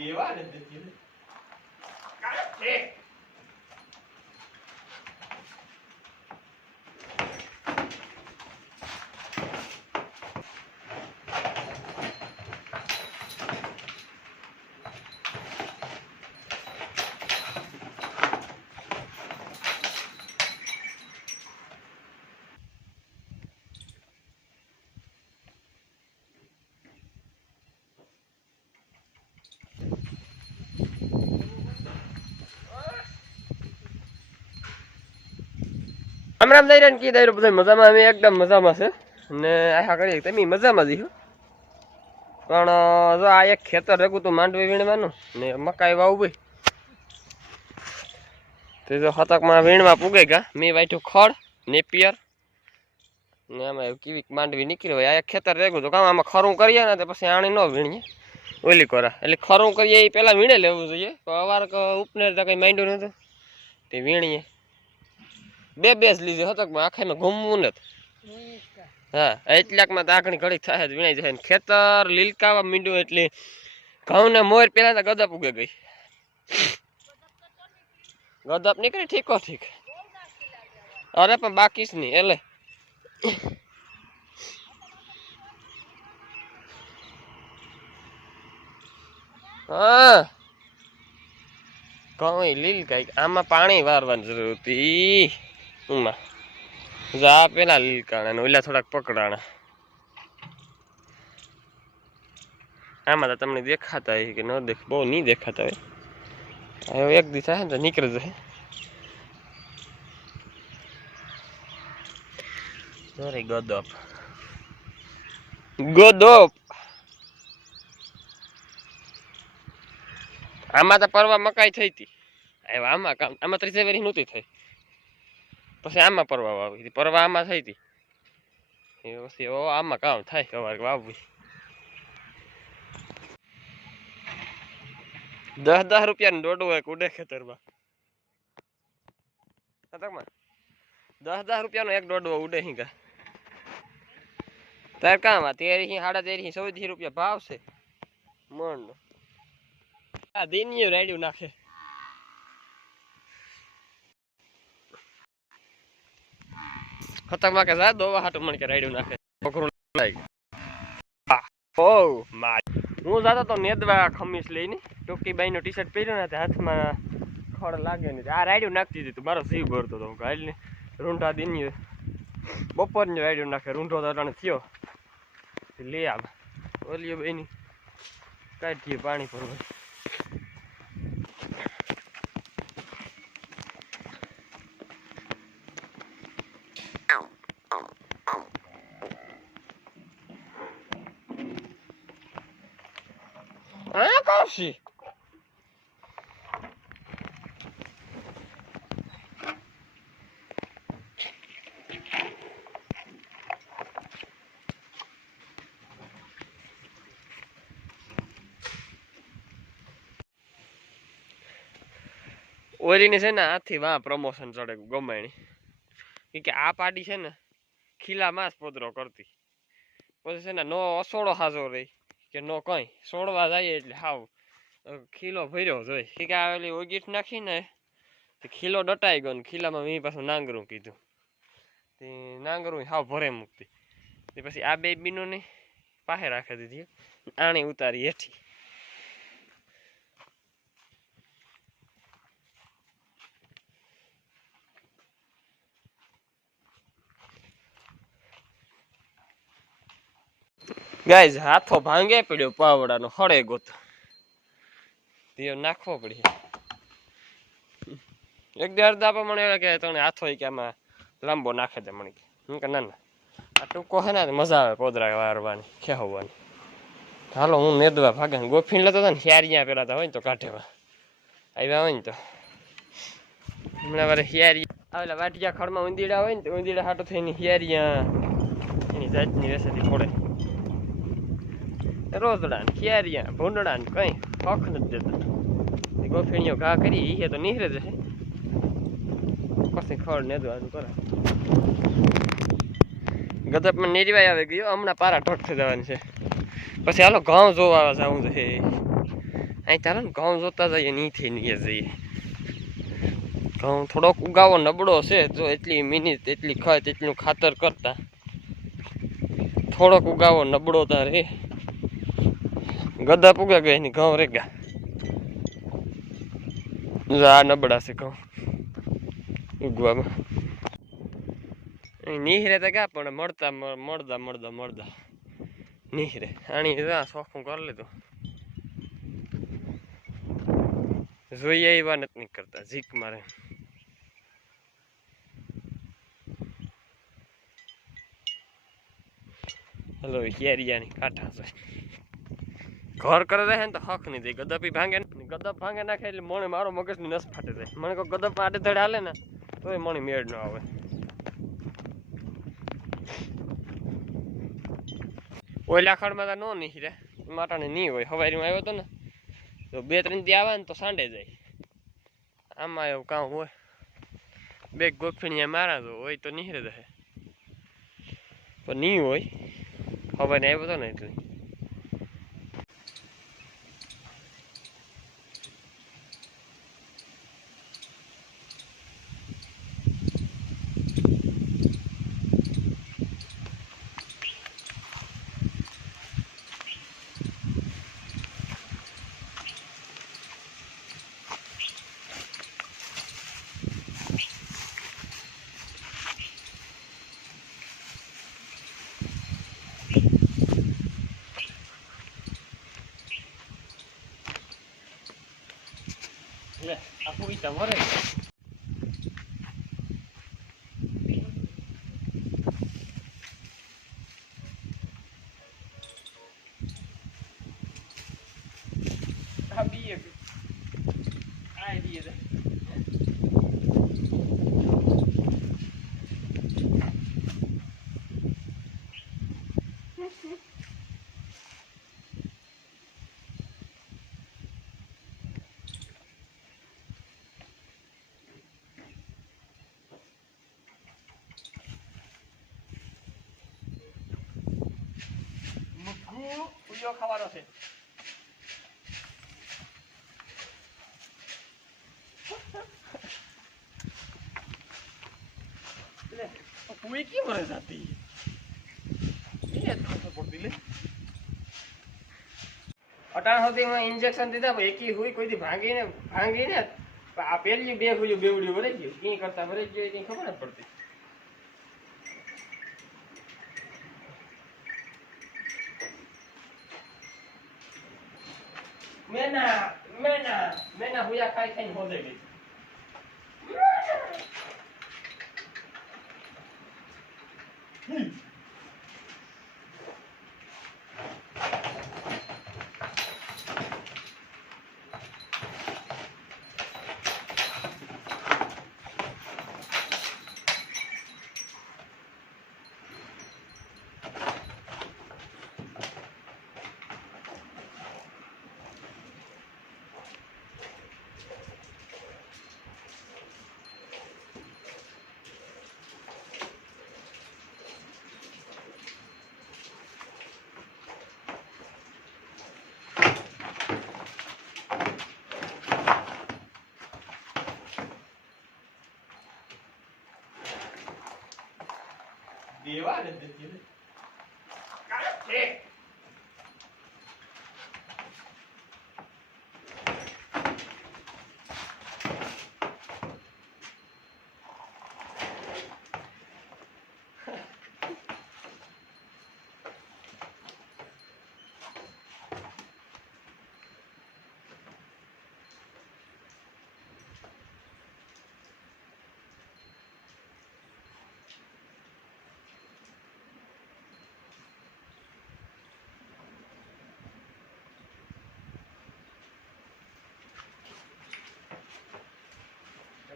દેવા ને દેતી કાલે રામ રામ દઈ કી દઈ બધા મજામાં અમે એકદમ મજામાં છે ને આશા કરીએ તમે મજામાં જ છો પણ જો આ એક ખેતર રેગું તો માંડવી વીણવાનું ને મકાઈ વાવું તે જો હતકમાં વીણવા પૂગે ગયા મેં વાટ્યું ખડ નેપિયર ને આમાં કેવી માંડવી નીકળી હોય આ એક ખેતર રેગું તો કામ આમાં ખરું કરીએ ને તો પછી આણી ન વીણીએ ઓલી કોરા એટલે ખરું કરીએ એ પહેલાં વીણે લેવું જોઈએ તો અવાર ઉપનેર તો કંઈ માંડ્યું નહોતું તે વીણીએ બે બેસ લીધી હતકમાં આખામાં ઘૂમવું નથી હા એટલાકમાં તો આખણી ઘડી થાય જ વીણાઈ જાય ખેતર લીલકાવા મીંડું એટલે ઘઉં ને મોર પેલા તો ગદપ ઉગે ગઈ ગદપ નીકળી ઠીકો ઠીક અરે પણ બાકી જ નહીં એટલે હા ઘઉં લીલ કઈક આમાં પાણી વારવાની જરૂર હતી ઉમાં જા પેલા લીલકાણા ને ઓલા થોડાક પકડાણા આમાં તો તમને દેખાતા હોય કે ન દેખ બહુ નહીં દેખાતા હોય હવે એક દી થાય ને તો નીકળી જાય અરે ગદપ ગદપ આમાં તો પરવા મકાઈ થઈ હતી આમાં કામ આમાં 30 વર્ષ નહોતી થઈ પછી આમાં પરવા વાવી હતી પરવા આમાં થઈ હતી એ પછી આમાં કામ થાય સવારે વાવવી 10 રૂપિયાનું દોડું હોય કુડે ખેતરમાં 10 રૂપિયાનો એક દોડવો ઉડે હિંગા તાર કામ 13 13 14 રૂપિયા ભાવ છે મણ આ દિનિયો રાડ્યું નાખે ખતરનાક કે જા દોવા હાટું મણ કે રાડ્યું નાખે છોકરું લાગી ઓ માય હું જાતો તો નેદવા ખમીસ લઈને ટોકી બાઈ નો ટી-શર્ટ પહેર્યો ને હાથમાં ખડ લાગે ને આ રાડ્યું નાખતી હતી મારો જીવ ભરતો હતો ગાઈલ ને રૂંઢા દિનિયો બપોરનો રાડ્યું નાખે રૂંઢો તો અટાણે થયો લે આમ ઓલીઓ બેની કાઢીએ પાણી પર આ કાશી ઓરીને છે ને આથી વાહ પ્રમોશન ચડે ગમાણી કે આ પાર્ટી છે ને ખીલા માં જ પોદરો કરતી પછી છે ને નો અસોડો હાજો રહી કે નો કઈ સોડવા જાય એટલે હાવ ખીલો ભર્યો જોઈ કે આવેલી ઓગીટ નાખીને ખીલો ડટાઈ ગયો ને ખીલામાં મેં પાછું નાંગરું કીધું તે નાંગરું હાવ ભરે મૂકતી તે પછી આ બે બીનોને પાસે રાખી દીધી આણી ઉતારી હેઠી ગાઈઝ હાથો ભાંગે પડ્યો પાવડાનો હળે ગોત તે નાખવો પડે એક દી અડધા પણ મને કે તને હાથો કે આમાં લાંબો નાખે છે મને કે ના ના આ ટૂંકો છે ને મજા આવે પોદરા વારવાની ખેવવાની હાલો હું નેદવા ભાગે ગોફીન લેતો હતો ને હિયારિયા પહેરાતા હોય ને તો કાઢેવા આવ્યા હોય ને તો હમણાં વારે હિયારી આવેલા વાટિયા ખડમાં ઊંધીડા હોય ને તો ઊંધીડા હાટો થઈને હિયારિયા એની જાતની રેસેથી ફોડે રોજડા ને હિયારિયા ભૂંડડા ને કઈ હક નથી દેતા ગોફીણીઓ ઘા કરી એ તો નીકળે જશે પછી ખડ નેદવાનું કરે ગદપમાં નીરવાઈ આવે ગયો હમણાં પારા ઢોટ થઈ જવાની છે પછી હાલો ઘઉં જોવા જવું છે અહીં ચાલો ને ઘઉં જોતા જઈએ, નીચે નીચે જઈએ. ઘઉં થોડોક ઉગાવો નબળો છે, જો એટલી મિનિટ એટલી ખત એટલું ખાતર કરતા થોડોક ઉગાવો નબળો તારે ગદા પૂગા ગયા એની ઘઉં રેગા. આ નબળા છે ઘઉં ઉગવામાં. નીહરે તો ક્યાં પણ મળતા નીહરે આણી શોખું કરી લીધું. જોઈએ એવા નથી કરતા ઝીક મારે. હલો કેરિયાની કાંઠા છે. ઘર કરે રહે ને તો હક નહીં દે. ગદપી ભાંગે ગદપ ભાંગે નાખે એટલે મને મારો મગજની નસ ફાટે જાય. મને કોઈ ગદપ આડે ધડે હાલે ને તોય મને મેળ ન આવે. ઓલા ખડમાં તો નો નીકળે માટાને નહીં હોય. હવારીમાં આવ્યો હતો ને તો 2-3 દી આવે ને તો સાંડે જાય. આમાં એવું કામ હોય. બે ગોફીણિયા મારા તો હોય તો નીકળે રહે પણ નહીં હોય. હવારે આવ્યો હતો ને એટલે આખું તમારે પૂજો ખાવાનો છે. પૂરી કેમ રહે જાતી અટાણ સુધી ઇન્જેક્શન દીધા એકી હુઈ કોઈ ભાંગીને આ પેલી બે હુયું બેવડી ભરાઈ ગયું. કઈ કરતા ભરાઈ ગયો કઈ ખબર જ પડતી. મેના હુયા ખાઈ ખાઈને હોદે ગઈ. દેવા ને છે.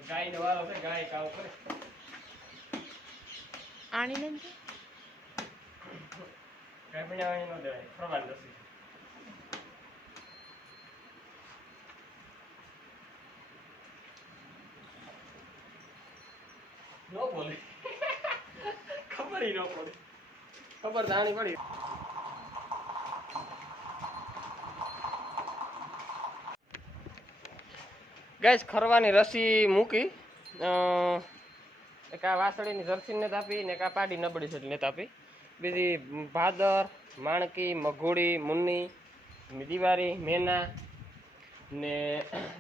ગાય નો વારો છે. ગાય કાવ કરે આણી ને ગાય બનાવવાની નો દેવાય. ફરવાન દસી નો બોલે. ખબર ઈ નો પડે. ખબર જાણી પડી. ગાઈસ ખરવાની રસી મૂકી એક આ વાસળીની જર્સીને આપી ને એક આ પાડી નબળી છે એટલે આપી. બીજી ભાદર, માણકી, મઘોડી, મુન્ની, દિવારી, મેના ને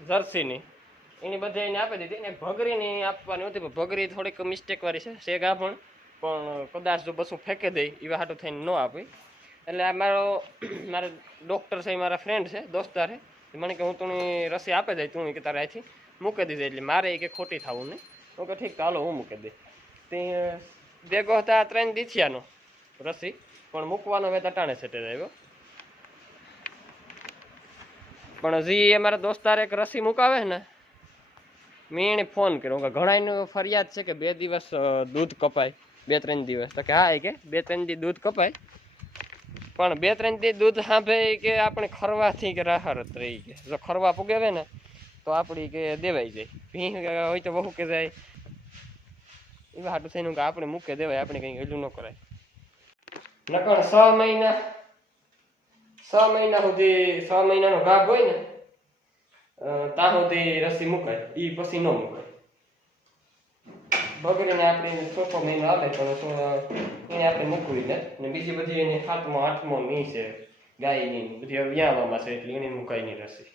જર્સીની એની બધા એને આપી દીધી. ને ભગરીની આપવાની હતી પણ ભગરી થોડીક મિસ્ટેકવાળી છે શેગા પણ કદાચ જો બસું ફેંકી દઈ એવા હાટું થઈને ન આપી. એટલે આ મારા ડૉક્ટર છે, મારા ફ્રેન્ડ છે, દોસ્તાર છે, મને કે હું તું રસી આપી દઈ, તું કે તારે અહીંથી મૂકી દીધી એટલે મારે કે ખોટી થવું નહીં. હું કે ઠીક ચાલો હું મૂકી દઈ. તે ભેગો હતા 3 દીથિયાનો રસી પણ મૂકવાનો વેત અટાણે સેટે આવ્યો. પણ હજી એ મારા દોસ્તાર એક રસી મુકાવે ને મેં એને ફોન કર્યો કે ઘણાની ફરિયાદ છે કે 2 દિવસ દૂધ કપાય, 2-3 દિવસ. તો કે હા કે 2-3 દી દૂધ કપાય પણ 2-3 દી દૂધ સાંભળે કે આપણે ખરવાથી કે રાહત રહી કે જો ખરવા પુગાવે ને તો આપણી કે દેવાઈ જાય. ભી હોય તો બહુ કે જાય એવા હાટું થઈને કે આપણે મૂકે દેવાય, આપણે કંઈ હેલું ન કરાય. નકર 6 મહિના સુધી 6 મહિનાનો ગાભ હોય ને ત્યાં સુધી રસી મુકાય, એ પછી ન મુકાય. બગડીને આપણે 6 મહિનો આવે પણ એને આપણે મૂકવી દે. ને બીજી બધી એને 7મો 8મો ની છે ગાયની બધી વ્યાવામાં છે એટલે એને મુકાય નહીં રસી.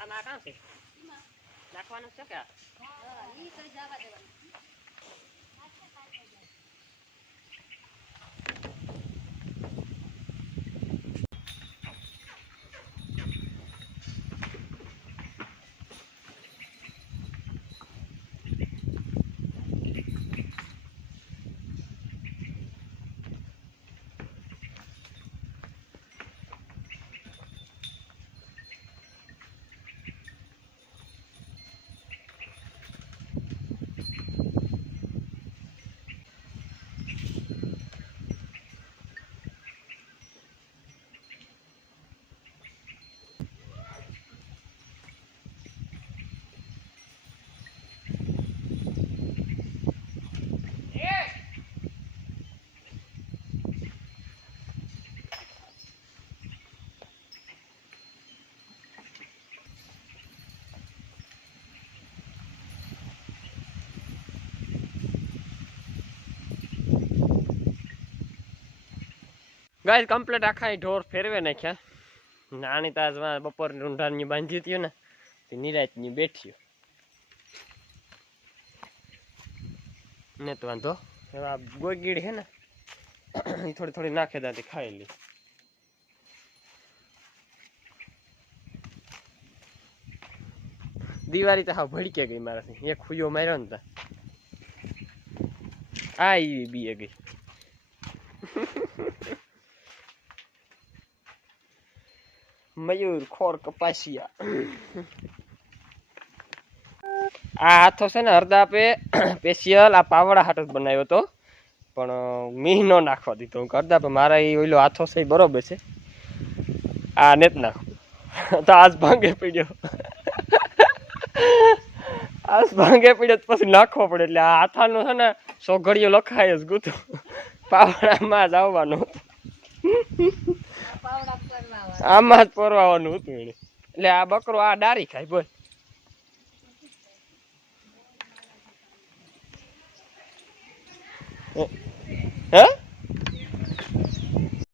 આમાં કાં છે નાખવાનું છે કે ઈ તો જવા દેવાનું. ગાય કમ્પ્લીટ આખા ઢોર ફેરવે નાખ્યા. નાની તાજમાં બપોર ઊંઢાની બાંધી હતી ને તે નિરાતની બેઠી ને તો વાંધો આ ગોગીડી છે ને એ થોડી થોડી નાખે દાંતી ખાઈ લી. દિવાળી તો હા ભડકે ગઈ મારાથી. એક ખુજો માર્યો ને તા આ ઈ બી ગઈ. મયુર ખોર કપાસિયા. આ હાથો છે ને હરદાપે સ્પેશિયલ આ પાવડા હાટ જ બનાવ્યો હતો પણ મી નો નાખવા દીધો. હરદાપે મારા એ ઓઈલો હાથો છે બરોબર છે આ નેત નાખવું તો આજ ભાંગે પીડ્યો. આજ ભાંગે પીડ્યો પછી નાખવો પડે એટલે આ હાથાનો છે ને સોઘડિયો લખાય જ ગુતું પાવડામાં જ આવવાનું હતું. આમાં જ પરવાનું હતું એને. એટલે આ બકરો આ ડારી ખાય બોલ. હે